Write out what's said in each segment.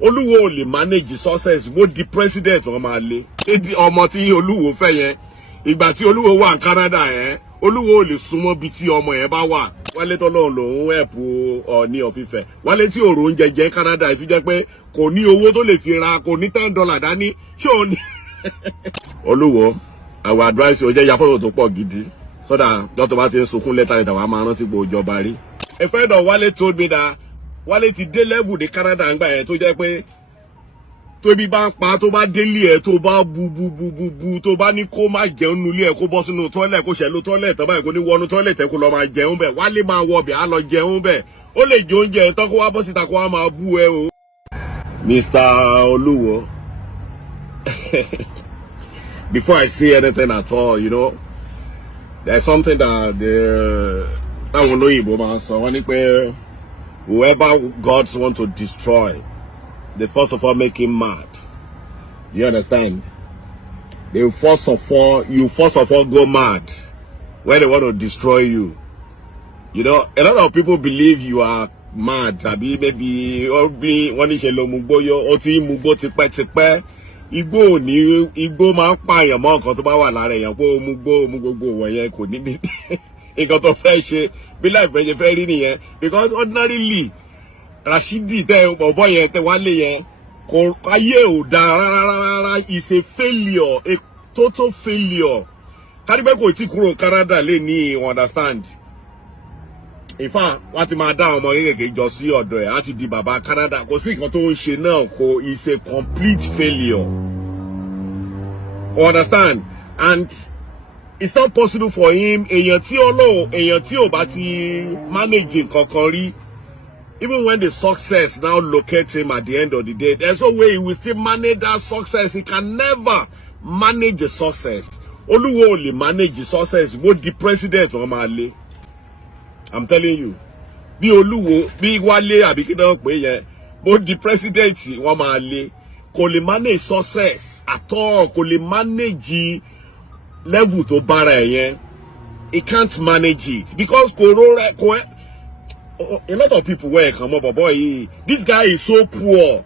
Oluwo ò lè manage success bó di president wọn máa lé. Ọmọ tí Oluwo fẹ́ yẹn ìgbà tí Oluwo wà ní Canada yẹn Oluwo ò lè súnmọ́ bí tí ọmọ yẹn bá wà. Wálé tọ́lọ́run lòun help Ọọ̀ni of Ifẹ̀. Wálé tí òrò oúnjẹ jẹ Canada ìfi jẹ́ pé kò ní owó tó lè fi ra kò ní $10 dání ṣé ò ní. Oluwo I will advise you, ya fọ́tò tó pọ̀ gidi so that dọ́tọ̀ bá ti ń sunkún lẹ́tà wa máa rántí pé ìjọba rí. A friend of Wálé told me that Wálé ti dé level de Canada ń gbà yẹn tó jẹ́ pé tó bí bá ń pa tó bá délé ẹ̀ tó bá bu tó bá ní kó má jẹun nulẹ̀ ẹ̀ kó bọ́ sínú toilet kó ṣẹ̀lú toilet tó báyìí kó ní wọnú toilet ẹ̀ kó lọ máa jẹun bẹ̀ Wálé máa wọ bẹ̀ á lọ jẹun bẹ̀ ó lè jẹ oúnjẹ tán kó wá bọ́ síta kó wá máa bú ẹ o. Mr. Oluwo before I say anything at all, you know, there's something that táwọn olóyìnbó máa sọ wọ́n ní pé whoever gods want to destroy, they first of all make him mad. You understand? You first of all go mad when they want to destroy you. You know, a lot of people believe you are mad. Maybe one is a mugboyo, oti mugbo tipẹ́. Igbó máa ń pààyàn mọ́ nǹkan tó bá wà lára èèyàn pé mugbo wọ̀nyẹn kò ní ní nǹkan tó fẹ́ ṣe bí láìpẹ́ ṣe fẹ́ rí nìyẹn because ordinarily Rashidi tẹ bọ̀bọ̀ yẹn tẹ Wálé yẹn kò ayé ò dáa rárá is a failure, a total failure. Kárìbẹ́ kò tí kúrò Canada lè ní understand. In fact wọ́n ti máa dá ọmọ kékeré jọ sí ọ̀dọ̀ ẹ̀ á ti di bàbá Canada kò sí nǹkan tó ń ṣe náà kò is a complete failure. Understand? And it's not possible for him èèyàn tí ò bá ti manage nǹkan kan rí. Even when the success now locates him at the end of the day, there's no way he will still manage that success. He can never manage the success. Oluwo ò lè manage the success bó di president wọn máa lé. I'm telling you. Bí Oluwo, bí Wálé àbí kí náà pé yẹn, bó di president wọn máa lé. Kò lè manage success at all. Kò lè manage level tó bára ẹ̀ yẹn. He can't manage it because a lot of people were come up, but boy, this guy is so poor.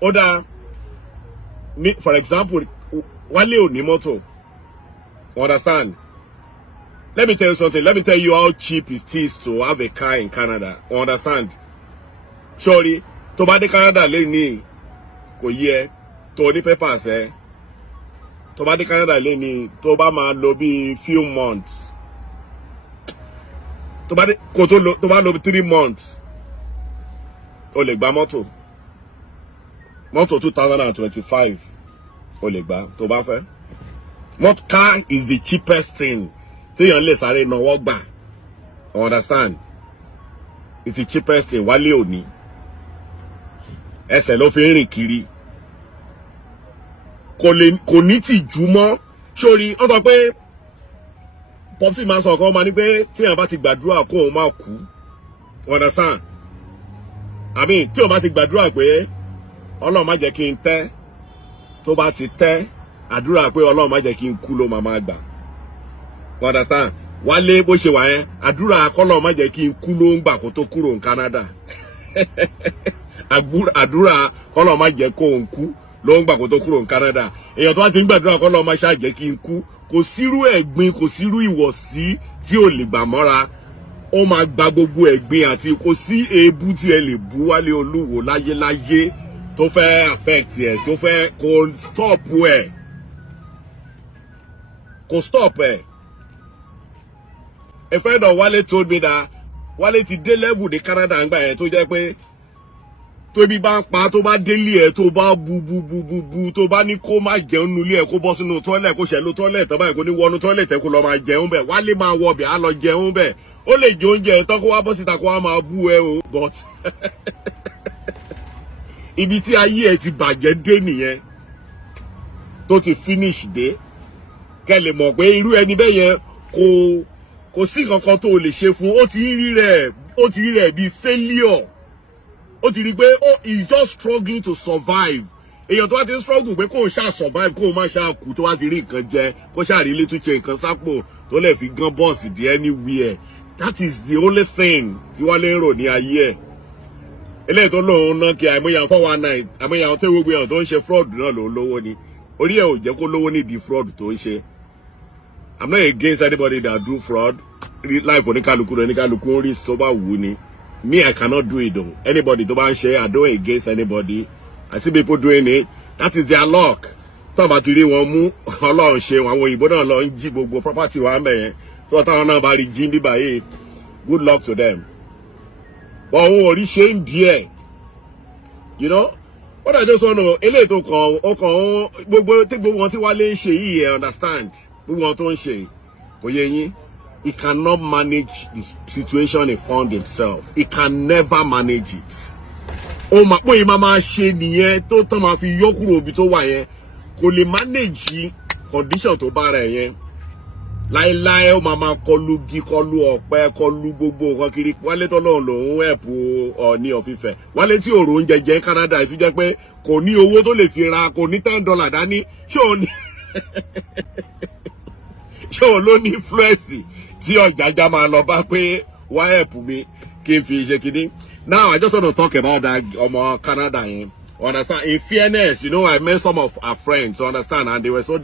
For example, Wale Onimoto. Understand? Let me tell you something. Let me tell you how cheap it is to have a car in Canada. Understand? Surely, to buy the Canada leni ko ye to ní papers to buy the Canada leni to ba ma lo bí few months. To bá lò 3 months o lè gba mọ́tò 2025 o lè gba tó bá fẹ́. Car is the cheapest thing téèyàn lè sáré náwó gbà. Understand? It's the cheapest thing. Wálé òní ẹsẹ̀ ló fi ń rìn kiri kò ní tìjú mọ́ sórí ó sọ pé Popsi máa sọ ọkọ máa ní pé tí èèyàn bá ti gbàdúrà kó òun máa kú. Understand? Àmín tí òun bá ti gbàdúrà pé Ọlọ́run má jẹ́ kí n tẹ́ tó bá ti tẹ́ àdúrà pé Ọlọ́run má jẹ́ kí n kú ló máa gbà. Understand? Wálé bó ṣe wà yẹn àdúrà k'Ọlọ́run má jẹ́ kí n kú ló ń gbà kó tó kúrò ní Canada. Àdúrà k'Ọlọ́run má jẹ́ kó ń kú ló ń gbà kó tó kúrò ní Canada. Èèyàn tó bá ti ń gbàdúrà k'Ọlọ́run má ṣá jẹ́ kí n kú kò sírú ẹ̀gbin kò sírú ìwọ̀sí tí ò lè gbà mọ́ra ó máa gba gbogbo ẹ̀gbin àti kò sí èébú tí ẹ lè bú Wálé Olúwo láyéláyé tó fẹ́ affect ẹ̀ tó fẹ́ kò stop ẹ̀ kò stop ẹ̀. A friend of Wálé told me that Wálé ti dé level de Canada ń gbà yẹn tó jẹ́ pé tó bí bá ń pa tó bá délé ẹ̀ tó bá bu tó bá ní kó má jẹun nulẹ̀ ẹ̀ kó bọ́ sínú toilet kó ṣẹ̀lú toilet tó báyìí kó ní wọnú toilet ẹ̀ kó lọ máa jẹun bẹ̀ Wálé máa wọ bẹ̀ á lọ jẹun bẹ̀ ó lè jẹ oúnjẹ tán kó wá bọ́ síta kó wá máa bú ẹ o but ibi tí ayé ẹ ti bàjẹ́ dé nìyẹn tó ti finish dé kẹ́ lè mọ̀ pé irú ẹni bẹ́ẹ̀ yẹn kò sí kankan tó lè ṣe fún ó ti rí rẹ̀ bí failure. Ó ti rí pé he's just struggling to survive. Èèyàn tó wá ti ń struggle pé kó ṣáà survive kó má ṣáà kú tó wá ti rí nǹkan jẹ kó ṣáà rí little change nǹkan sápò tó lè fi gan bọ́ọ̀sì di anywhere. That is the only thing tí Wálé ń rò ní ayé ẹ̀. eléyìí tó lóun ná kí àìmọye 419 àìmọye àwọn tó gbogbo èèyàn tó ń ṣe fraud náà lòun lówó ni orí ẹ̀ ò jẹ́ kó lówó nídìí fraud tó ń ṣe. I'm not against anybody that do fraud. Life oníkálukú ń rí tó bá wù ni. Me, I cannot do it though. Anybody tó bá ń ṣe, I don't against anybody. I see people doing it. That is their luck. Tó bá ti rí wọn mú Ọlọ́run ṣe àwọn òyìnbó náà lọ ń jí gbogbo property wa ńbẹ̀ yẹn. So táwọn náà bá rí jí ní báyìí, good luck to them. But òun ò rí ṣe ń díẹ̀. You know? What I just want to eléyìí tó kàn ó kàn gbogbo wọn tí Wálé ń ṣe yìí ẹ understand. Gbogbo wọn tó ń ṣe kò yé yín. He cannot manage the situation he found himself. He can never manage it. Ó máa pé máa ṣe nìyẹn tó tán máa fi yọ kúrò ibi tó wà yẹn. Kò lè manage condition tó bá rẹ̀ yẹn. Láíláí ó máa kọlu gi kọlu ọ̀pẹ kọlu gbogbo nǹkan kiri. Wálé tọ́lọ́run lòun ẹ̀pù Ọọ̀ni of Ifẹ̀. Wálé tí òrò oúnjẹ jẹ Canada ìfi jẹ́ pé kò ní owó tó lè fi ra kò ní $10 dání. Ṣé ò ní ṣé ò ló ní influence tí ọ̀jájá máa lọ bá pé wá help mi kí n fi ṣe kíní. Now I just want to talk about that ọmọ Canada yẹn. Understand? In fairness, you know, I met some of our friends, understand, and they were so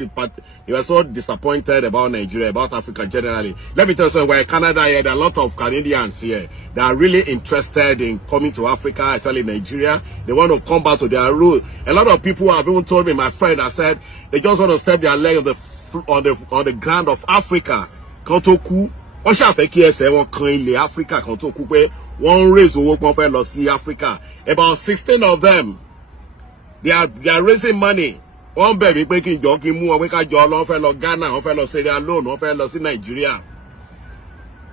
disappointed about Nigeria, about Africa generally. Let me tell you something, we're in Canada here, there are a lot of Canadians here that are really interested in coming to Africa, actually Nigeria. They want to come back to their roots. A lot of people have even told me, my friend, I said, they just want to step their leg on the ground of Africa. Kan tó kú, wọ́n ṣàfẹ́ kí ẹsẹ̀ wọn kan ilẹ̀ Africa kan tó kú pé wọ́n raise owó pọ́n fẹ́ lọ sí Africa. About 16 of them, they are raising money. Wọ́n bẹ̀ mí pé kí n jọ kí n mú wọn pé ká jọ lọ, wọ́n fẹ́ lọ Ghana, wọ́n fẹ́ lọ Sierra Leone, wọ́n fẹ́ lọ sí Nigeria.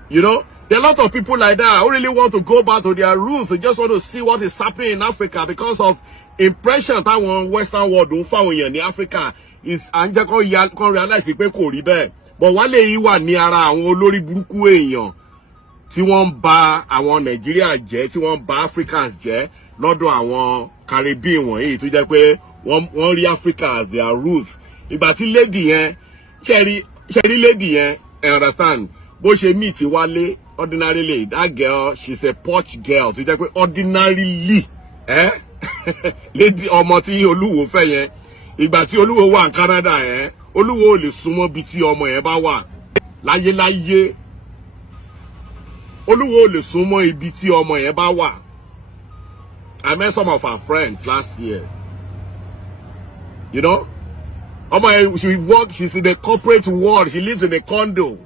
You know, there are a lot of people like that who really want to go back to their roots. They just want to see what is happening in Africa because of impression táwọn Western world ń fáwọn èèyàn ní Africa is à ń jẹ́ kó realize pé kò rí bẹ́ẹ̀. But Wálé yìí wà ní ara àwọn olórí burúkú èèyàn tí wọ́n ń ba àwọn Nàìjíríà jẹ́, tí wọ́n ń ba Africans jẹ́ lọ́dọ̀ àwọn Caribbean wọ̀nyí tó jẹ́ pé wọ́n rí Africa as their roots. Ìgbà tí lady yẹn ṣẹ́rí lady yẹn, I understand, bó ṣe meet Wálé ordinarily, that girl, she's a posh girl tó jẹ́ pé ordinarily, lady ọmọ tí Olúwo fẹ́ yẹn, ìgbà tí Olúwo wà ní Canada yẹn, Oluwo lè súnmọ́ bí tí ọmọ yẹn bá wà láyé Oluwo lè súnmọ́ ibi tí ọmọ yẹn bá wà. I met some of our friends last year. You know, ọmọ yẹn she's in the corporate world, she lives in a condo.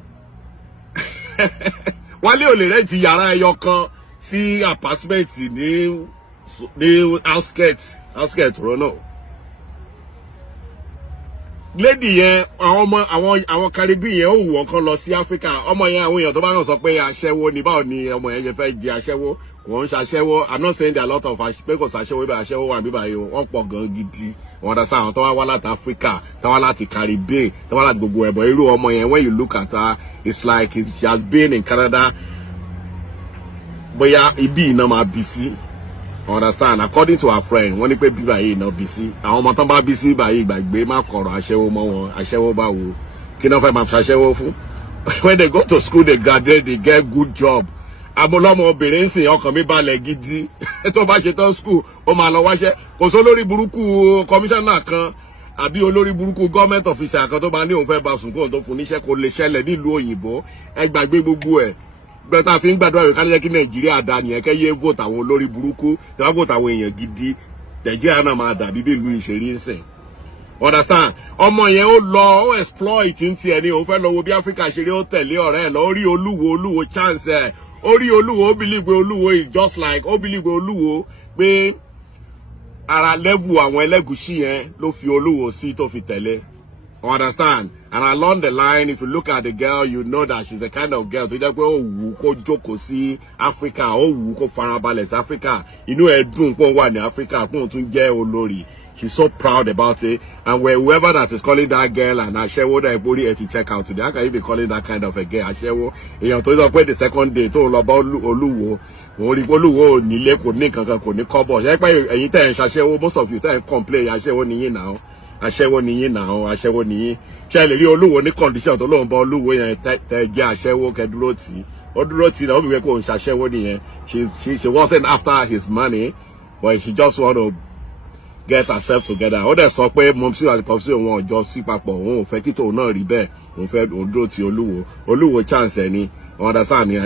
Wálé ò lè rent yàrá ẹyọ kan sí apartment ní outskirts Toronto. Lady yẹn àwọn Caribbean yẹn ó wù wọ́n kan lọ sí Africa. Ọmọ yẹn àwọn èèyàn tó bá kàn sọ pé aṣẹ́wó ni báwo ni ọmọ yẹn ṣe fẹ́ di aṣẹ́wó. Kò ń ṣaṣẹ́wó. I'm not saying there are a lot of pé kò ṣaṣẹ́wó ibà aṣẹ́wó wà níbà yìí wọ́n pọ̀ gan gidi. Wọ́n dá sáwọn tó wá láti Africa, tó wá láti Caribbean, tó wá láti gbogbo ẹ̀bọ̀ irú ọmọ yẹn when you look at her, it's like she has been in Canada. Bóyá ibi iná máa bí sí. Understand? According to our friend, wọ́n ní pé bíbá yìí náà bí sí. Àwọn ọmọ tán bá bí sí báyìí gbàgbé má kọ̀rọ̀ aṣẹ́wó mọ́ wọn. Aṣẹ́wó bá wo. Kí náà fẹ́ máa fi aṣẹ́wó fún? When they go to school, they graduate, they get good job. Àmọ́lọ́mọ obìnrin sìn ọkàn mi balẹ̀ gidi. Tó bá ṣe tán school, ó máa lọ wáṣẹ́. Kò sí olórí burúkú commissioner kan àbí olórí burúkú government officer kan tó bá ní òun fẹ́ bá sùn kóun tó fún níṣẹ́ kò lè ṣẹlẹ̀ nílùú òyìnbó. Ẹ gbàgbé gbogbo ẹ̀. Bẹ́ẹ̀ fi ń gbàdúrà rẹ̀ ká jẹ́ kí Nàìjíríà dá nìyẹn kẹ́ yé vote àwọn olórí burúkú, tí wọ́n vote àwọn èèyàn gidi. Nàìjíríà náà máa dàbí bí ìlú ìṣèrí ń sìn. Understand? Ọmọ yẹn ó lọ ó exploit ń tiẹ̀ ní òun fẹ́ lọ wo bí Africa ṣeré ó tẹ̀lé ọ̀rẹ́ ẹ̀ lọ ó rí Olúwo chance ẹ̀. Ó rí Olúwo ó believe pé Olúwo is just like ó believe pé Olúwo pé ara level àwọn Ẹlẹ́gùṣì yẹn ló fi Olúwo sí tó fi tẹ̀lé. Understand? And along the line, if you look at the girl, you know that she's the kind of girl tó jẹ́ pé ó wù kó jókòó sí Africa, ó wù kó farabalẹ̀ sí Africa. Inú ẹ̀ dùn pé ó wà ní Africa, pé ó tún jẹ́ olórí. She's so proud about it. And whoever that is calling that girl and aṣẹ́wó that everybody had to check out today, how can you be calling that kind of a girl aṣẹ́wó? Èèyàn tó sọ pé the second day tó lọ bá Olúwo, òun rí Olúwo nílé kò ní kankan kò ní kọ́bọ̀. Ṣé pé ẹ̀yin tẹ́ ń ṣaṣẹ́wó, most of you tẹ́ ń complain aṣẹ́wó nìyí náà. Aṣẹ́wó nìyí. Ṣé lè rí Olúwo ní condition tó lóun bá Olúwo yẹn tẹ́ jẹ́ aṣẹ́wó kẹ́ dúró tì. She wasn't after his money, but she just want to get herself together. Ó dẹ̀ sọ pé Momsi àti Popsi wọn jọ sí papọ̀, wọn ò fẹ́ kí tòun náà rí bẹ́ẹ̀, òun fẹ́ dúró ti Oluwo. Oluwo chance ẹni, understand ni,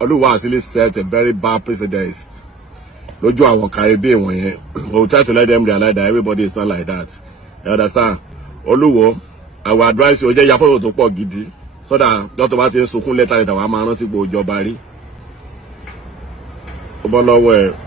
Oluwo has really set a very bad precedent. Lójú àwọn Caribbean wọ̀nyẹn. We'll try to let them realize that everybody is not like that. You understand? Oluwo, I will advise you, jẹ́ ya photo tó pọ̀ gidi, so that lọ́tọ̀ bá ti ń sunkún later wàá máa rántí pé ó jọba rí. Ó bọ́ lọ́wọ́ ẹ̀.